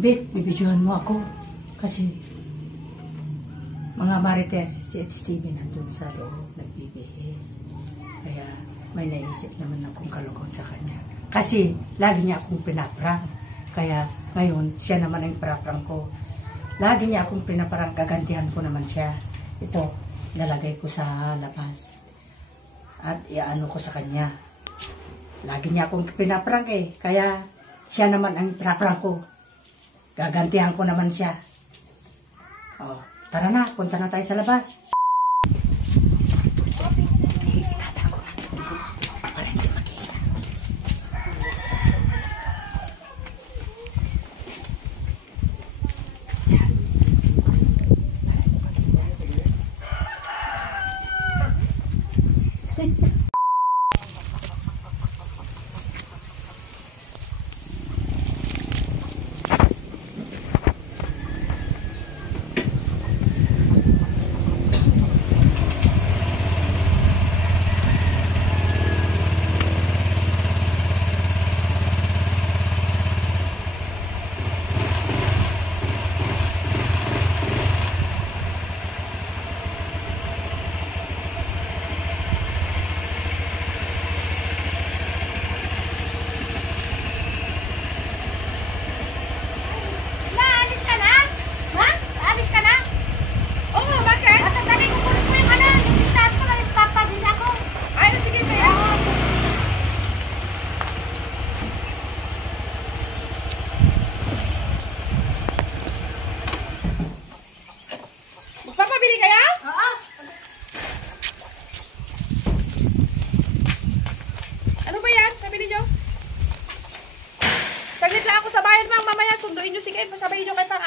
Vic, bibidyohan mo ako. Kasi, mga marites, si Ed Steven nandun sa loob, nagbibihis. Kaya, may naisip naman akong kalokohan sa kanya. Kasi, lagi niya akong pinaprang. Kaya, ngayon, siya naman ang pinaprang ko. Lagi niya akong pinaprang, gagantihan ko naman siya. Ito, nalagay ko sa labas. At iano ko sa kanya. Lagi niya akong pinaprang eh. Kaya, siya naman ang pinaprang ko. Gagantihan ko naman siya. Oh, tara na, punta na tayo sa labas. Itatago natin dito para hindi makita. Magpapabili kaya? Oo. Ano ba yan? Pabili nyo? Saglit lang ako sa bayan, mang. Mamaya sunduin nyo si Ken. Pasabayin nyo kay pa.